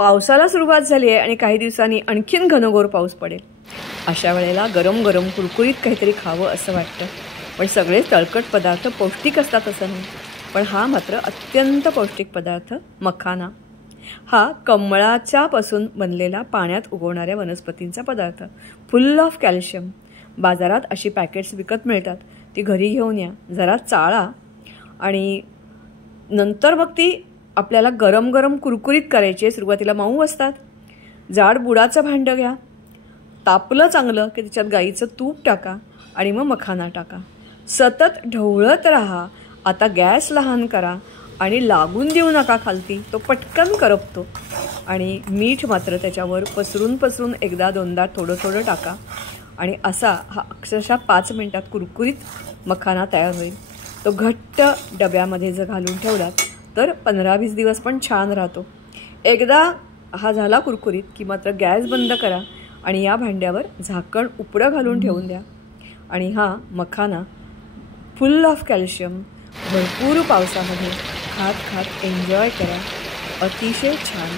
पावसाला सुरुवात झाली आहे आणि काही दिवसांनी आणखीन घनघोर पाऊस पडेल. अशा वेळेला गरम गरम कुरकुरीत काहीतरी खावं असं वाटतं. पण सगळे तळकट पदार्थ पौष्टिक असतात असं नाही. पण हा मात्र अत्यंत पौष्टिक पदार्थ मखाना. हा कमळाच्यापासून बनलेला पाण्यात उगवणाऱ्या वनस्पतींचा पदार्थ, फुल ऑफ कॅल्शियम. बाजारात अशी पॅकेट्स विकत मिळतात. ती घरी घेऊन या, जरा चाळा आणि नंतर मग ती आपल्याला गरम गरम कुरकुरीत करायची आहे. सुरुवातीला मऊ असतात. जाड बुडाचं भांडं घ्या, तापलं चांगलं की त्याच्यात गाईचं तूप टाका आणि मग मखाना टाका. सतत ढवळत राहा. आता गॅस लहान करा आणि लागून देऊ नका खालती, तो पटकन करपतो. आणि मीठ मात्र त्याच्यावर पसरून पसरून एकदा दोनदा थोडं थोडं टाका आणि असा हा अक्षरशः 5 मिनिटात कुरकुरीत मखाना तयार होईल. तो घट्ट डब्यामध्ये जर घालून ठेवलात तर 15-20 दिवस पण छान राहतो. एकदा हा झाला कुरकुरीत की मात्र गॅस बंद करा आणि या भांड्यावर झाकण उपडं घालून ठेवून द्या. आणि हा मखाना फुल ऑफ कॅल्शियम भरपूर पावसामध्ये खात खात एन्जॉय करा. अतिशय छान.